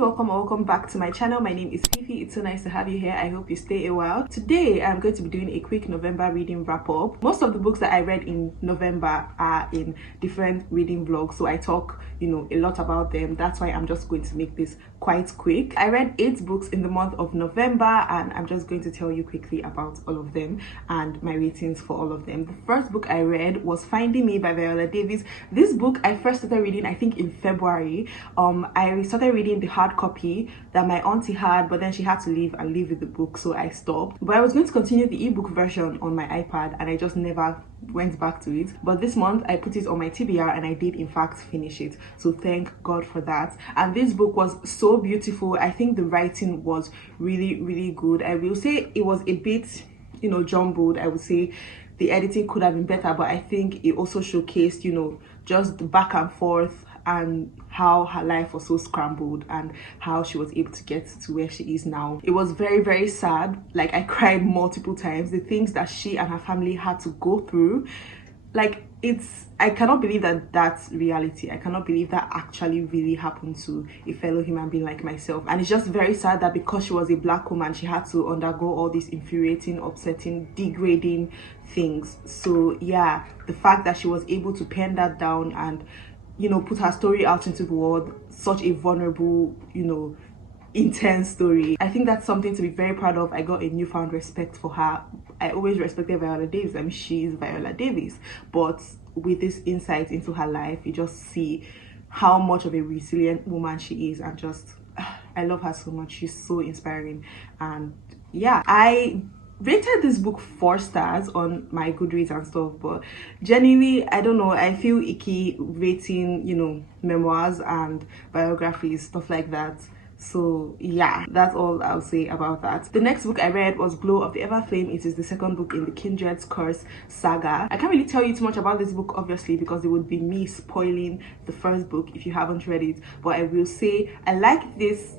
welcome or welcome back to my channel. My name is Fifi. It's so nice to have you here. I hope you stay a while. Today I'm going to be doing a quick November reading wrap up. Most of the books that I read in November are in different reading vlogs, so I talk a lot about them. That's why I'm just going to make this quite quick. I read 8 books in the month of November, and I'm just going to tell you quickly about all of them and my ratings for all of them. The first book I read was Finding Me by Viola Davis. This book I first started reading I think in February. I started reading the hard copy that my auntie had, but then she had to leave and leave with the book, so I stopped. But I was going to continue the ebook version on my iPad, and I just never went back to it. But this month I put it on my TBR, and I did in fact finish it, so thank God for that. And this book was so beautiful. I think the writing was really good. I will say it was a bit jumbled. I would say the editing could have been better, but I think it also showcased just the back and forth and how her life was so scrambled and how she was able to get to where she is now. It was very sad. Like, I cried multiple times. The things that she and her family had to go through, like, I cannot believe that that's reality. I cannot believe that actually really happened to a fellow human being like myself. And it's just very sad that because she was a black woman, she had to undergo all these infuriating, upsetting, degrading things. So yeah, the fact that she was able to pen that down and put her story out into the world, such a vulnerable, intense story, I think that's something to be very proud of. I got a newfound respect for her. I always respected Viola Davis. I mean, she is Viola Davis, but with this insight into her life, you just see how much of a resilient woman she is, and just I love her so much. She's so inspiring. And yeah, I rated this book 4 stars on my Goodreads and stuff, but genuinely, I don't know, I feel icky rating memoirs and biographies, stuff like that. So yeah, that's all I'll say about that. The next book I read was Glow of the Everflame. It is the second book in the Kindred's Curse saga. I can't really tell you too much about this book, obviously, because it would be me spoiling the first book if you haven't read it, but I will say I like this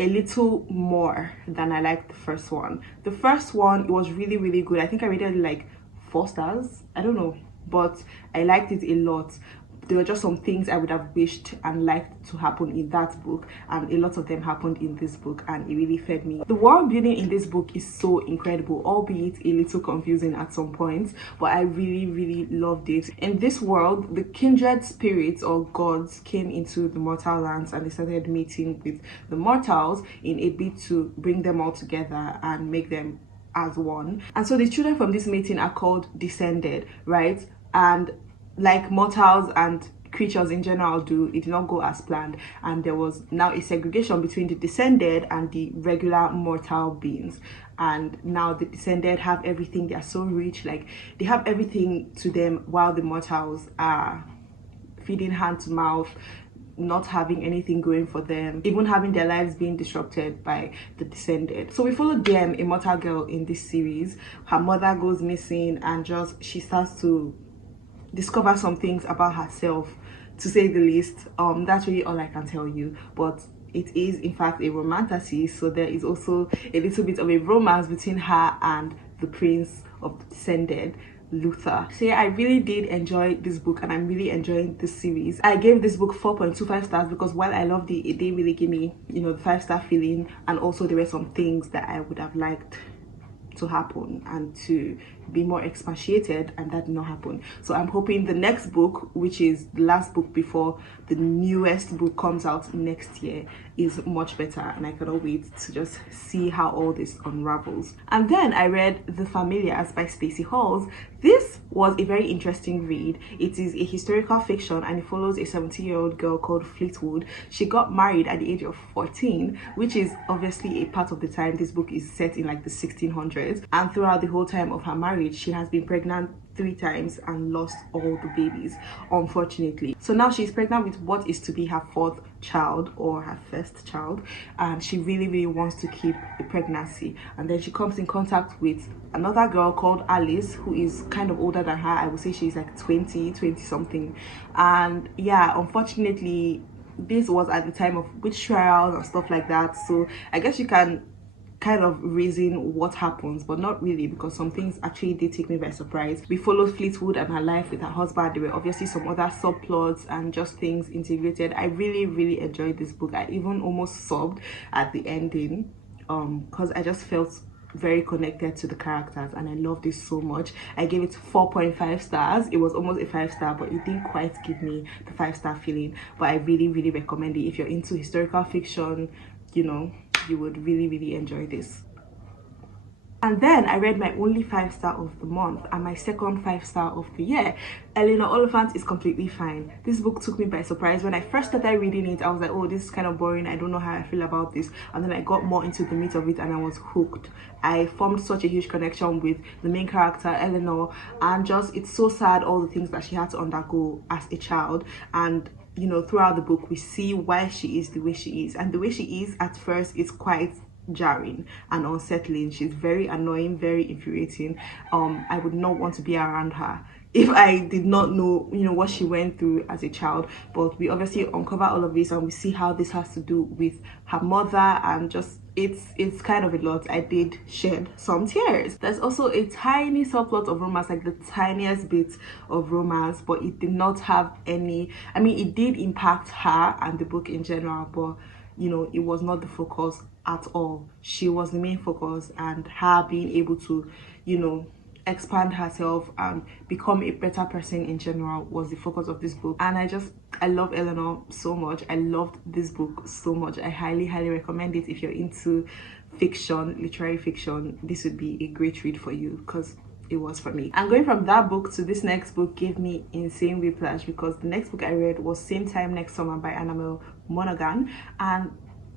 a little more than I liked the first one. The first one, it was really good. I think I rated it like 4 stars. I don't know, but I liked it a lot. There were just some things I would have wished and liked to happen in that book, and a lot of them happened in this book, and it really fed me. The world building in this book is so incredible, albeit a little confusing at some points, but I really loved it. In this world, the kindred spirits or gods came into the mortal lands, and they started meeting with the mortals in a bid to bring them all together and make them as one. And so the children from this meeting are called descended, right? And like mortals and creatures in general do, it did not go as planned, and there was now a segregation between the descended and the regular mortal beings. And now the descended have everything. They are so rich, like they have everything to them, while the mortals are feeding hand to mouth, not having anything going for them, even having their lives being disrupted by the descended. So we followed them, a mortal girl in this series. Her mother goes missing, and she starts to discover some things about herself, to say the least. That's really all I can tell you, but it is in fact a romantasy, so there is also a little bit of a romance between her and the prince of the descended, Luther. So yeah, I really did enjoy this book, and I'm really enjoying this series. I gave this book 4.25 stars because while I loved it, it didn't really give me the 5-star feeling, and also there were some things that I would have liked to happen and to be more expatiated, and that did not happen. So I'm hoping the next book, which is the last book before the newest book comes out next year, is much better, and I cannot wait to just see how all this unravels. And then I read The Familiars by Stacey Halls. This was a very interesting read. It is a historical fiction, and it follows a 17-year-old girl called Fleetwood. She got married at the age of 14, which is obviously a part of the time. This book is set in like the 1600s, and throughout the whole time of her marriage, she has been pregnant 3 times and lost all the babies, unfortunately. So now she's pregnant with what is to be her 4th child, or her 1st child, and she really wants to keep the pregnancy. And then she comes in contact with another girl called Alice, who is kind of older than her. I would say she's like 20 something. And yeah, unfortunately, this was at the time of witch trials and stuff like that, so I guess you can kind of reason what happens, but not really, because some things actually did take me by surprise. We followed Fleetwood and her life with her husband. There were obviously some other subplots and just things integrated. I really enjoyed this book. I even almost sobbed at the ending because I just felt very connected to the characters, and I loved it so much. I gave it 4.5 stars. It was almost a 5-star, but it didn't quite give me the 5-star feeling. But I really recommend it. If you're into historical fiction, you know, you would really enjoy this. And then I read my only 5-star of the month and my second 5-star of the year. Eleanor Oliphant Is Completely Fine. This book took me by surprise. When I first started reading it, I was like, oh, this is kind of boring. I don't know how I feel about this. And then I got more into the meat of it and I was hooked. I formed such a huge connection with the main character, Eleanor, and just, it's so sad all the things that she had to undergo as a child. And you know, throughout the book we see why she is the way she is, and the way she is at first is quite jarring and unsettling. She's very annoying, very infuriating. I would not want to be around her if I did not know, you know, what she went through as a child. But we obviously uncover all of this and we see how this has to do with her mother, and just it's kind of a lot. I did shed some tears. There's also a tiny subplot of romance, like the tiniest bit of romance, but it did not have any, I mean, it did impact her and the book in general, but you know, it was not the focus at all. She was the main focus, and her being able to, you know, expand herself and become a better person in general was the focus of this book. And I love Eleanor so much. I loved this book so much. I highly recommend it. If you're into fiction, literary fiction, this would be a great read for you, because it was for me. And going from that book to this next book gave me insane whiplash, because the next book I read was Same Time Next Summer by Annabelle Monaghan, and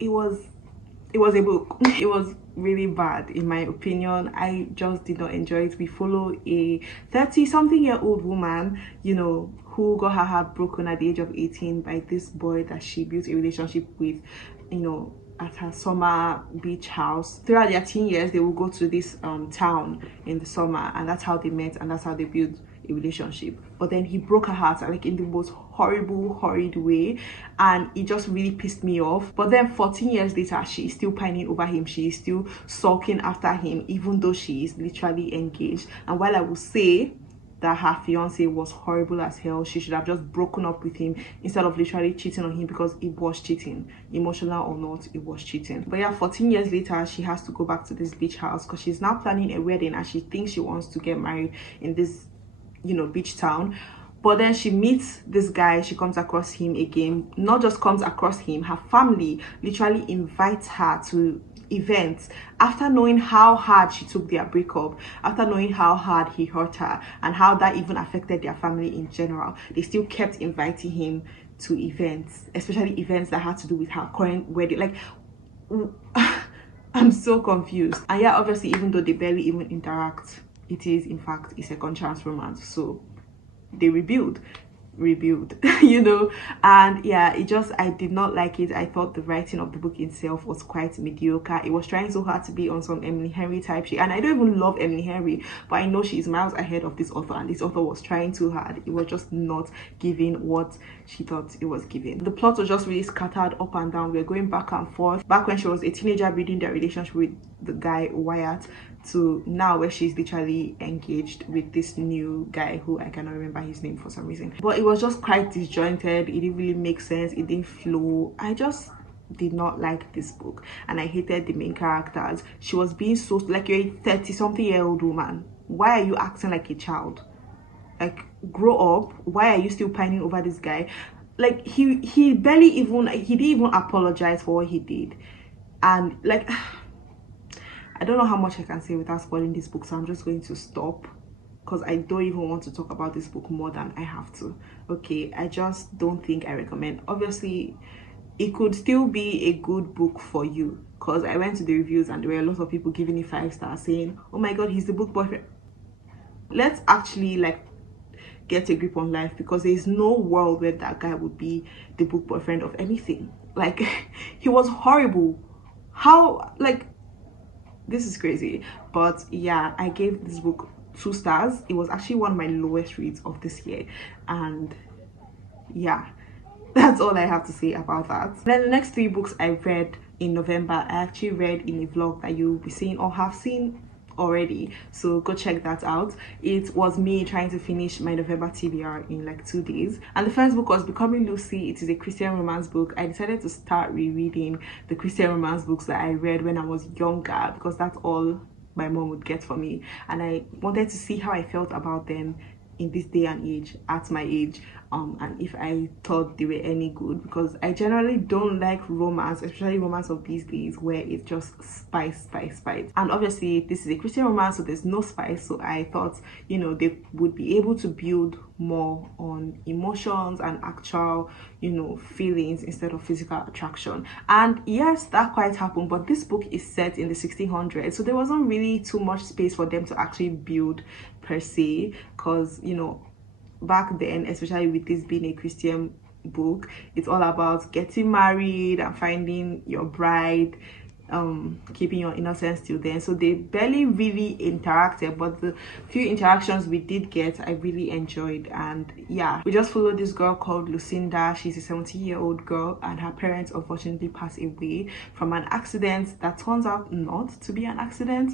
it was a book. It was really bad in my opinion. I just did not enjoy it. We follow a 30-something-year-old woman, you know, who got her heart broken at the age of 18 by this boy that she built a relationship with, you know, at her summer beach house. Throughout their teen years, they will go to this town in the summer, and that's how they met and that's how they built a relationship. But then he broke her heart, like in the most horrid way, and it just really pissed me off. But then 14 years later, she is still pining over him. She is still sulking after him, even though she is literally engaged. And while I will say that her fiance was horrible as hell, she should have just broken up with him instead of literally cheating on him, because it was cheating, emotional or not, it was cheating. But yeah, 14 years later, she has to go back to this beach house because she's now planning a wedding, and she thinks she wants to get married in this, you know, beach town. But then she meets this guy, she comes across him again. Not just comes across him, her family literally invites her to events after knowing how hard she took their breakup, after knowing how hard he hurt her and how that even affected their family in general. They still kept inviting him to events, especially events that had to do with her current wedding. Like, I'm so confused. And yeah, obviously, even though they barely even interact, it is in fact a second chance romance. So they rebuild you know. And yeah, I did not like it. I thought the writing of the book itself was quite mediocre. It was trying so hard to be on some Emily Henry type shit, and I don't even love Emily Henry, but I know she's miles ahead of this author, and this author was trying too hard. It was just not giving what she thought it was giving. The plot was just really scattered up and down. We were going back and forth, back when she was a teenager building their relationship with the guy Wyatt, to now where she's literally engaged with this new guy who I cannot remember his name for some reason. But it was just quite disjointed. It didn't really make sense. It didn't flow. I just did not like this book, and I hated the main characters. She was being so, like, you're a 30-something-year-old woman. Why are you acting like a child? Like, grow up. Why are you still pining over this guy? Like, he barely even, he didn't even apologize for what he did. And like, I don't know how much I can say without spoiling this book, so I'm just going to stop, because I don't even want to talk about this book more than I have to. Okay, I just don't think I recommend. Obviously, it could still be a good book for you, because I went to the reviews and there were a lot of people giving it 5 stars, saying, oh my god, he's the book boyfriend. Let's actually, like, get a grip on life, because there is no world where that guy would be the book boyfriend of anything. Like, he was horrible. How, like, this is crazy. But yeah, I gave this book 2 stars. It was actually one of my lowest reads of this year, and yeah, that's all I have to say about that. Then the next 3 books I read in November, I actually read in a vlog that you'll be seeing or have seen already, so go check that out. It was me trying to finish my November TBR in like 2 days, and the first book was Becoming Lucy. It is a Christian romance book. I decided to start rereading the Christian romance books that I read when I was younger, because that's all my mom would get for me, and I wanted to see how I felt about them in this day and age, at my age, and if I thought they were any good, because I generally don't like romance, especially romance of these days where it's just spice. And obviously this is a Christian romance, so there's no spice, so I thought, you know, they would be able to build more on emotions and actual, you know, feelings instead of physical attraction. And yes, that quite happened, but this book is set in the 1600s, so there wasn't really too much space for them to actually build per se, because, you know, back then, especially with this being a Christian book, it's all about getting married and finding your bride, keeping your innocence till then, so they barely really interacted, but the few interactions we did get, I really enjoyed. And yeah, we just followed this girl called Lucinda. She's a 17-year-old girl, and her parents unfortunately passed away from an accident that turns out not to be an accident,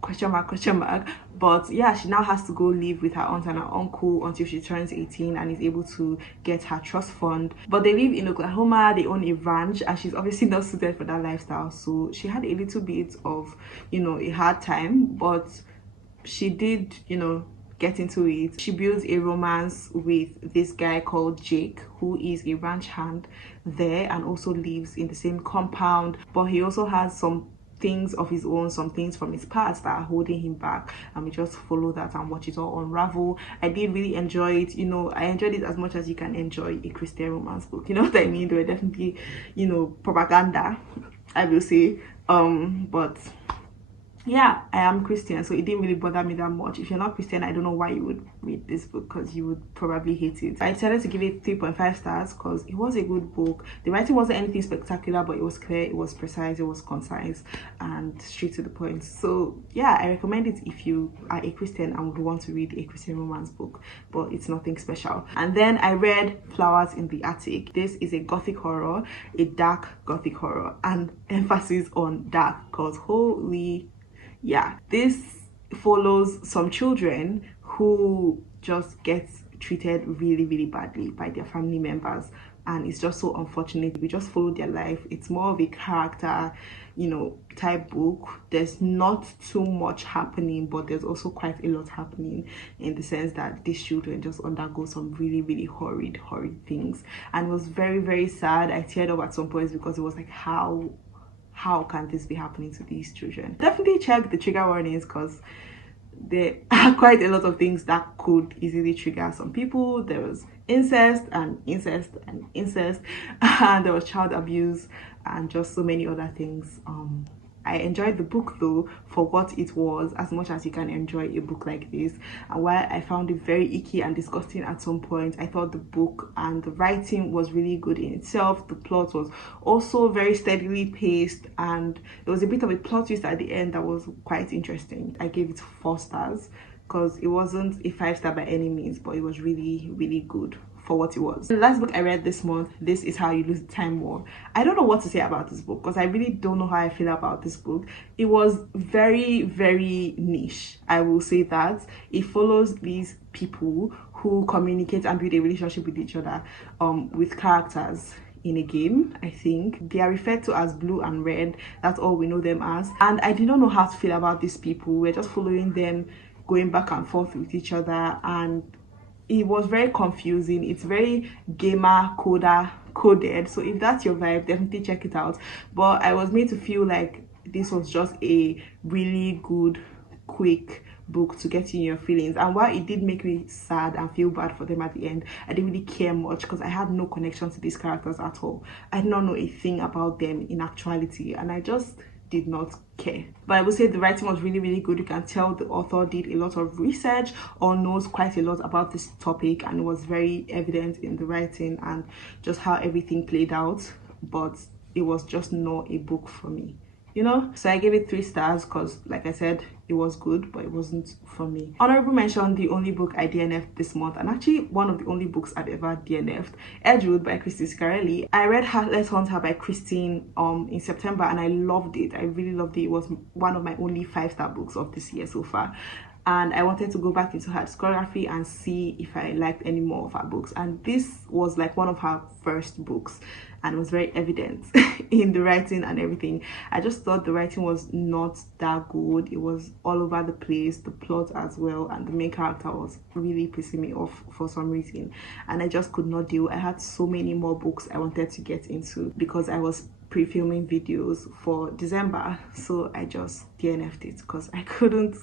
question mark. But yeah, she now has to go live with her aunt and her uncle until she turns 18 and is able to get her trust fund. But they live in Oklahoma, they own a ranch, and she's obviously not suited for that lifestyle, so she had a little bit of, you know, a hard time, but she did, you know, get into it. She builds a romance with this guy called Jake, who is a ranch hand there and also lives in the same compound, but he also has some things of his own, some things from his past that are holding him back, and we just follow that and watch it all unravel. I did really enjoy it. You know, I enjoyed it as much as you can enjoy a Christian romance book, you know what I mean? There were definitely, you know, propaganda, I will say, but yeah, I am Christian, so it didn't really bother me that much. If you're not Christian, I don't know why you would read this book, because you would probably hate it. I decided to give it 3.5 stars because it was a good book. The writing wasn't anything spectacular, but it was clear, it was precise, it was concise, and straight to the point. So yeah, I recommend it if you are a Christian and would want to read a Christian romance book, but it's nothing special. And then I read Flowers in the Attic. This is a gothic horror, a dark gothic horror, and emphasis on dark, because holy yeah, this follows some children who just get treated really badly by their family members, and it's just so unfortunate. We just follow their life. It's more of a character, you know, type book. There's not too much happening, but there's also quite a lot happening, in the sense that these children just undergo some really horrid things, and it was very sad. I teared up at some points because it was like, how can this be happening to these children? Definitely check the trigger warnings, because there are quite a lot of things that could easily trigger some people. There was incest, and there was child abuse, and just so many other things. I enjoyed the book though for what it was, as much as you can enjoy a book like this. And while I found it very icky and disgusting at some point, I thought the book and the writing was really good in itself. The plot was also very steadily paced, and there was a bit of a plot twist at the end that was quite interesting. I gave it 4 stars because it wasn't a 5-star by any means, but it was really good for what it was. The last book I read this month, This Is How You Lose Time More. I don't know what to say about this book, because I really don't know how I feel about this book. It was very niche, I will say that. It follows these people who communicate and build a relationship with each other, with characters in a game. I think they are referred to as Blue and Red. That's all we know them as. And I did not know how to feel about these people. We're just following them going back and forth with each other, and it was very confusing. It's very gamer coded, so if that's your vibe, definitely check it out. But I was made to feel like this was just a really good, quick book to get in your feelings. And while it did make me sad and feel bad for them at the end, I didn't really care much, because I had no connection to these characters at all. I did not know a thing about them in actuality, and I just did not care. But I would say the writing was really good. You can tell the author did a lot of research or knows quite a lot about this topic, and it was very evident in the writing and just how everything played out. But it was just not a book for me. you know. So I gave it 3 stars because, like I said, it was good, but it wasn't for me. Honorable mention, the only book I DNF'd this month, and actually one of the only books I've ever DNF'd, Edgewood by Christine Scarelli. I read Let's Hunt Her by Christine in September, and I loved it. I really loved it. It was one of my only 5-star books of this year so far, and I wanted to go back into her discography and see if I liked any more of her books, and this was like one of her first books, and it was very evident in the writing and everything. I just thought the writing was not that good. It was all over the place, the plot as well, and the main character was really pissing me off for some reason, and I just could not deal. I had so many more books I wanted to get into because I was pre-filming videos for December, so I just DNF'd it because I couldn't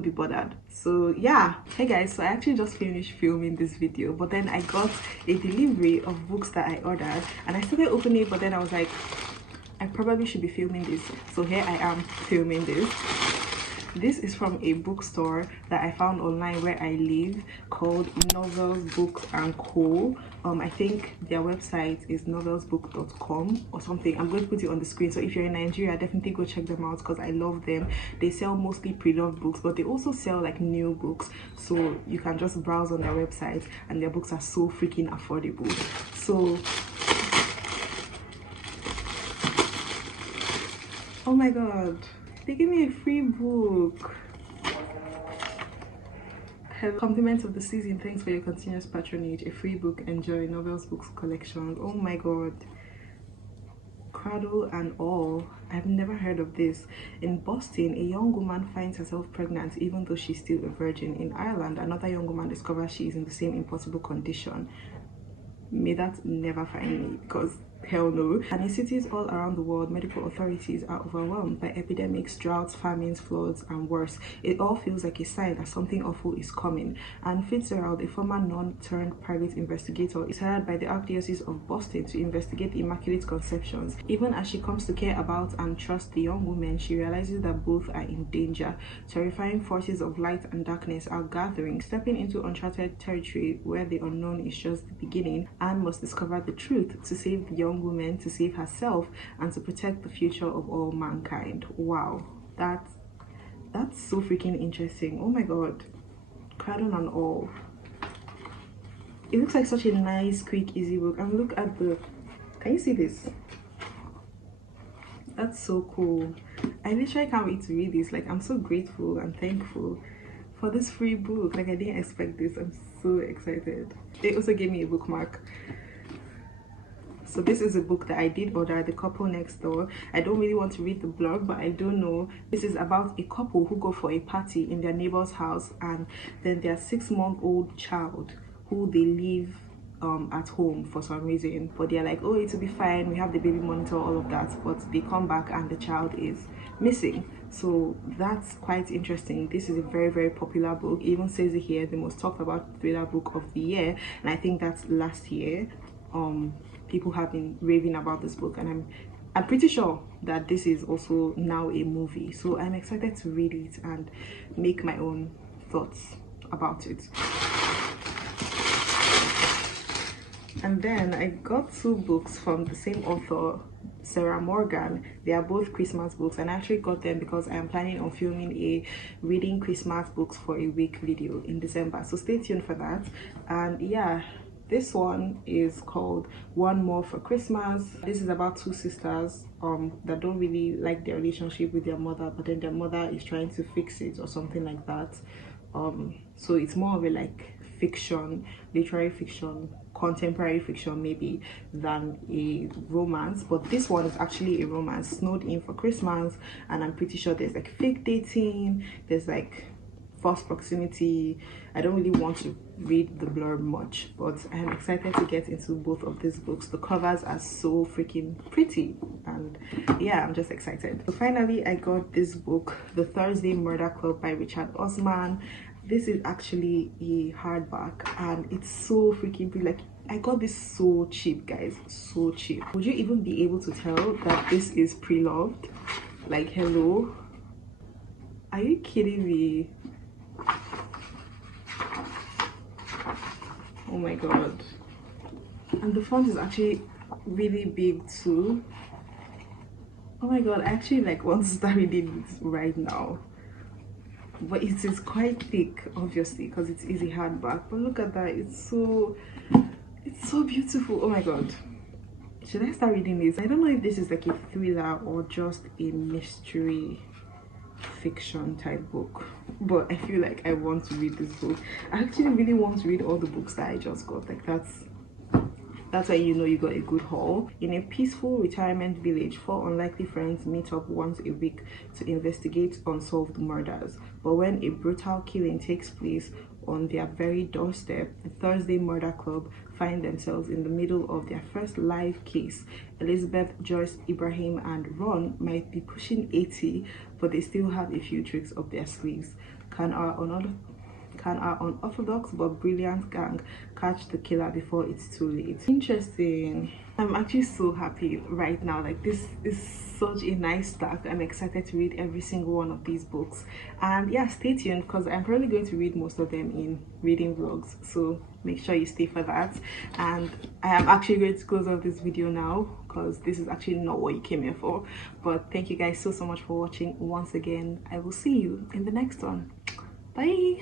be bothered. So yeah, hey guys, so I actually just finished filming this video, but then I got a delivery of books that I ordered, and I started opening it, but then I was like, I probably should be filming this, so here I am filming this. This is from a bookstore that I found online where I live called Novels Book and Co. I think their website is novelsbook.com or something. I'm going to put it on the screen, so if you're in Nigeria, definitely go check them out because I love them. They sell mostly pre-loved books, but they also sell like new books, so you can just browse on their website, and their books are so freaking affordable. So oh my god, they gave me a free book. Compliments of the season, thanks for your continuous patronage. A free book, enjoy. Novels Books collection. Oh my god, Cradle and All. I've never heard of this. In Boston, a young woman finds herself pregnant even though she's still a virgin. In Ireland, another young woman discovers she is in the same impossible condition. May that never find me, because hell no. And in cities all around the world, medical authorities are overwhelmed by epidemics, droughts, famines, floods, and worse. It all feels like a sign that something awful is coming. And Fitzgerald, a former nun-turned-private investigator, is hired by the Archdiocese of Boston to investigate the Immaculate Conceptions. Even as she comes to care about and trust the young woman, she realizes that both are in danger. Terrifying forces of light and darkness are gathering. Stepping into uncharted territory where the unknown is just the beginning, Anne must discover the truth to save the young woman, to save herself, and to protect the future of all mankind. Wow, that's so freaking interesting. Oh my god, Cradle and All. It looks like such a nice, quick, easy book. And look at the, can you see this? That's so cool. I literally can't wait to read this. Like, I'm so grateful and thankful for this free book. Like, I didn't expect this. I'm so excited. They also gave me a bookmark. So this is a book that I did order, The Couple Next Door. I don't really want to read the blurb, but I don't know. This is about a couple who go for a party in their neighbor's house, and then their 6-month-old child who they leave at home for some reason, but they're like, oh, it will be fine, we have the baby monitor, all of that, but they come back and the child is missing. So that's quite interesting. This is a very, very popular book. It even says it here, the most talked about thriller book of the year, and I think that's last year. People have been raving about this book, and I'm pretty sure that this is also now a movie, so I'm excited to read it and make my own thoughts about it. And then I got 2 books from the same author, Sarah Morgan. They are both Christmas books, and I actually got them because I am planning on filming a reading Christmas books for a week video in December, so stay tuned for that. And yeah, this one is called One More for Christmas. This is about 2 sisters that don't really like their relationship with their mother, but then their mother is trying to fix it or something like that. So it's more of a like fiction, literary fiction, contemporary fiction maybe, than a romance. But this one is actually a romance, snowed in for Christmas, and I'm pretty sure there's like fake dating, there's like false proximity. I don't really want to read the blurb much, but I'm excited to get into both of these books. The covers are so freaking pretty, and yeah, I'm just excited. So finally, I got this book, The Thursday Murder Club by Richard Osman. This is actually a hardback, and it's so freaking pretty. Like, I got this so cheap, guys, so cheap. Would you even be able to tell that this is pre-loved? Like, hello, are you kidding me? Oh my god. And the font is actually really big too. Oh my god, I actually like want to start reading it right now, but it is quite thick, obviously, because it's easy hardback. But look at that, it's so beautiful. Oh my god, should I start reading this? I don't know if this is like a thriller or just a mystery fiction type book, but I feel like I want to read this book. I actually really want to read all the books that I just got. Like that's how you know you got a good haul. In a peaceful retirement village, four unlikely friends meet up once a week to investigate unsolved murders. But when a brutal killing takes place on their very doorstep, the Thursday Murder Club find themselves in the middle of their first live case. Elizabeth, Joyce, Ibrahim, and Ron might be pushing 80, but they still have a few tricks up their sleeves. Can our unorthodox but brilliant gang catch the killer before it's too late? Interesting. I'm actually so happy right now. Like, this is such a nice start. I'm excited to read every single one of these books, and yeah, stay tuned because I'm probably going to read most of them in reading vlogs, so make sure you stay for that. And I am actually going to close off this video now because this is actually not what you came here for. But thank you guys so much for watching once again. I will see you in the next one. Bye.